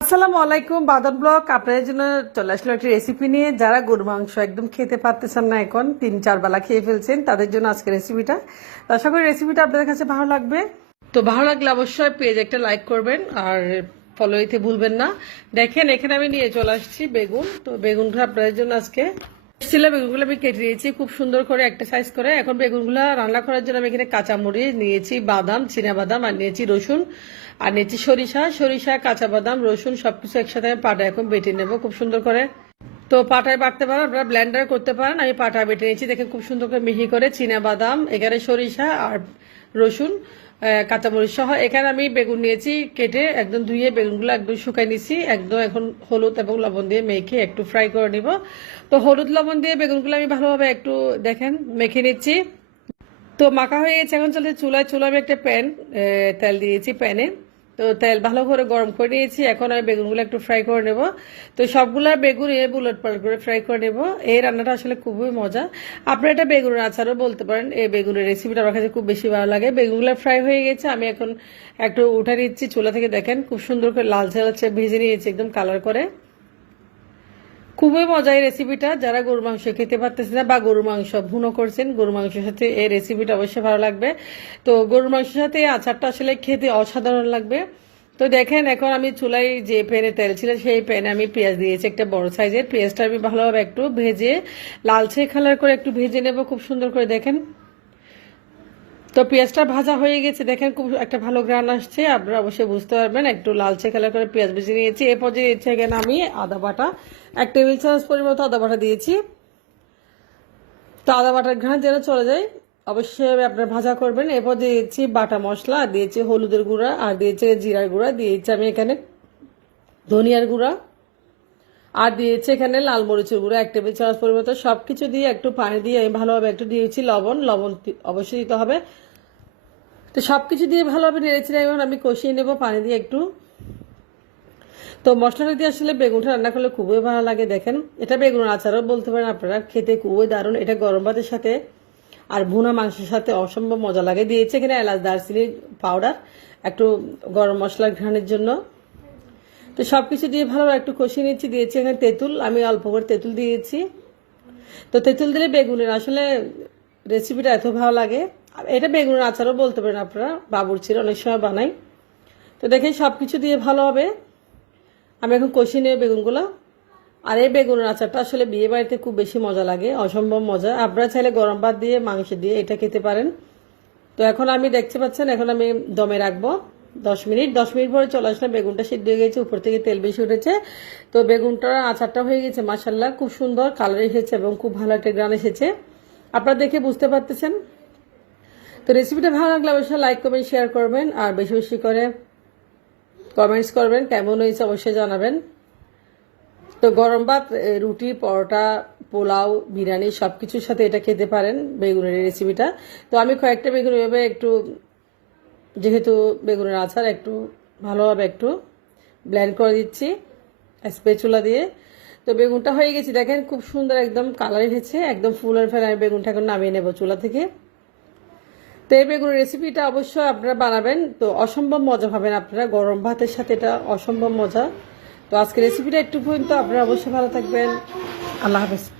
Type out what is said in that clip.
আসসালামু আলাইকুম, বাদন ব্লগ আপনাদের জন্য চলে আসলো একটি রেসিপি নিয়ে। যারা গরু মাংস একদম খেতে পারতেছেন না, এখন 3-4 বেলা খেয়ে ফেলছেন, তাদের জন্য আজকে রেসিপিটা। আশা করি রেসিপিটা আপনাদের কাছে ভালো লাগবে। তো ভালো লাগলে অবশ্যই পেজ একটা লাইক করবেন আর ফলো দিতে ভুলবেন না। দেখেন এখানে আমি নিয়ে চলে আসছি বেগুন। তো বেগুনটা আপনাদের জন্য আজকে বেগুনগুলো আমি কেটে নিয়েছি খুব সুন্দর করে একটা সাইজ করে। এখন বেগুনগুলো রান্না করার জন্য আমি এখানে কাঁচামরিচ নিয়েছি, বাদাম, বাদাম, আর নিয়েছি রসুন, আর নিয়েছি সরিষা, কাঁচা বাদাম, রসুন সবকিছু একসাথে আমি পাটা এখন বেটে নেব খুব সুন্দর করে। তো পাটায় বাটতে পারেন, আপনারা ব্লেন্ডার করতে পারেন। আমি পাটা বেটে নিয়েছি, দেখেন খুব সুন্দর করে মিহি করে। বাদাম, এখানে সরিষা আর রসুন, কাঁচামরিচ সহ। এখানে আমি বেগুন নিয়েছি কেটে, একদম ধুয়ে বেগুনগুলো একদম শুকাই নিছি। একদম এখন হলুদ এবং লবণ দিয়ে মেখে একটু ফ্রাই করে নিব। তো হলুদ লবণ দিয়ে বেগুনগুলো আমি ভালোভাবে একটু দেখেন মেখে নিচ্ছি। তো মাখা হয়ে গেছে, এখন চলছে চুলায় আমি একটা তেল দিয়েছি প্যানে। তো তেল ভালো করে গরম করে নিয়েছি, এখন আমি বেগুনগুলো একটু ফ্রাই করে নেব। তো সবগুলা বেগুন বুলেট পাল্ট করে ফ্রাই করে নেব। এই রান্নাটা আসলে খুবই মজা। আপনারা এটা বেগুনের আচারও বলতে পারেন। এই বেগুনের রেসিপিটা আমার কাছে খুব বেশি ভালো লাগে। বেগুনগুলো ফ্রাই হয়ে গেছে, আমি এখন একটু উঠে নিচ্ছি চুলা থেকে। দেখেন খুব সুন্দর করে লালচে ভেজে নিয়েছি একদম কালার করে। খুবই মজা এই রেসিপিটা। যারা গরু মাংস খেতে পারতেছে না বা গরু মাংস ভুনো করছেন, গরু মাংসের সাথে এই রেসিপিটা অবশ্যই ভালো লাগবে। তো গরু মাংসের সাথে এই আচারটা আসলে খেতে অসাধারণ লাগবে। তো দেখেন এখন আমি চুলায় যে প্যানে তেল ছিল সেই প্যানে আমি পেঁয়াজ দিয়েছি একটা বড় সাইজের। পেঁয়াজটা আমি ভালোভাবে একটু ভেজে লালচে কালার করে একটু ভেজে নেব খুব সুন্দর করে। দেখেন তো পেঁয়াজটা ভাজা হয়ে গেছে, দেখেন খুব একটা ভালো গ্রান আসছে। আপনারা অবশ্যই বুঝতে পারবেন একটু লালচে কালার করে পেঁয়াজ ভেজে নিয়েছি। এ পর্যায়ে দিয়েছি এখানে আমি আদা বাটা, 1 টেবিল চামচ পরিমাণ আদা বাটা দিয়েছি। তো আদা বাটার ঘ্রাণ যেন চলে যায় অবশ্যই আপনারা ভাজা করবেন। এরপর দিয়েছি বাটা মশলা, আর দিয়েছি হলুদের গুঁড়া, আর দিয়েছি জিরার গুঁড়া, দিয়েছি আমি এখানে ধনিয়ার গুঁড়া, আর দিয়েছি এখানে লাল মরিচের গুঁড়া 1 টেবিল চামচ পরিমাণ। সবকিছু দিয়ে একটু পানি দিয়ে আমি ভালোভাবে একটু দিয়েছি লবণ অবশ্যই দিতে হবে। তো সবকিছু দিয়ে ভালোভাবে নেড়েছিলাম, এখন আমি কষিয়ে নেব পানি দিয়ে একটু। তো মশলাটা দিয়ে আসলে বেগুনটা রান্না করলে খুবই ভালো লাগে। দেখেন এটা বেগুনের আচারও বলতে পারেন আপনারা, খেতে খুবই দারুণ। এটা গরম ভাতের সাথে আর ভুনা মাংসের সাথে অসম্ভব মজা লাগে। দিয়েছে এখানে এলাচ, দারচিনি পাউডার, একটু গরম মশলার ঘ্রাণের জন্য। তো সবকিছু দিয়ে ভালোভাবে একটু কষিয়ে নিচ্ছি। দিয়েছি এখানে তেঁতুল, আমি অল্প করে তেঁতুল দিয়েছি। তো তেঁতুল দিলে বেগুনের আসলে রেসিপিটা এত ভালো লাগে। এটা বেগুনের আচারও বলতে পারেন আপনারা, বাবুর্চির অনেক সময় বানাই। তো দেখেন সবকিছু দিয়ে ভালোভাবে আমি এখন কষিয়ে নেব বেগুনগুলো। আর এই বেগুনের আচারটা আসলে বিয়ে বাড়িতে খুব বেশি মজা লাগে, অসম্ভব মজা। আপনারা চাইলে গরম ভাত দিয়ে মাংস দিয়ে এটা খেতে পারেন। তো এখন আমি দেখতে পাচ্ছেন এখন আমি দমে রাখবো 10 মিনিট। 10 মিনিট পরে চলে আসলাম, বেগুনটা সিদ্ধ হয়ে গেছে, উপর থেকে তেল বেশি উঠেছে। তো বেগুনটার আচারটা হয়ে গেছে মাশাল্লাহ, খুব সুন্দর কালার এসেছে এবং খুব ভালো একটা গ্রান এসেছে, আপনারা দেখে বুঝতে পারতেছেন। তো রেসিপিটা ভালো লাগলে অবশ্যই লাইক করবেন, শেয়ার করবেন, আর বেশি বেশি করে কমেন্টস করবেন, কেমন হয়েছে অবশ্যই জানাবেন। তো গরম ভাত, রুটি, পরোটা, পোলাও, বিরিয়ানি সবকিছুর সাথে এটা খেতে পারেন বেগুনের রেসিপিটা। তো আমি কয়েকটা বেগুন এভাবে একটু, যেহেতু বেগুনের আচার, একটু ভালোভাবে একটু ব্লেন্ড করে দিচ্ছি স্প্যাচুলা দিয়ে। তো বেগুনটা হয়ে গেছে, দেখেন খুব সুন্দর একদম কালার এসেছে, একদম ফুলের ফেলে আমি বেগুনটা এখন নামিয়ে নেব চুলা থেকে। তো এই বেগুনের রেসিপিটা অবশ্যই আপনারা বানাবেন, তো অসম্ভব মজা পাবেন আপনারা গরম ভাতের সাথে, এটা অসম্ভব মজা। তো আজকে রেসিপিটা একটু পর্যন্ত, আপনারা অবশ্যই ভালো থাকবেন। আল্লাহ হাফেজ।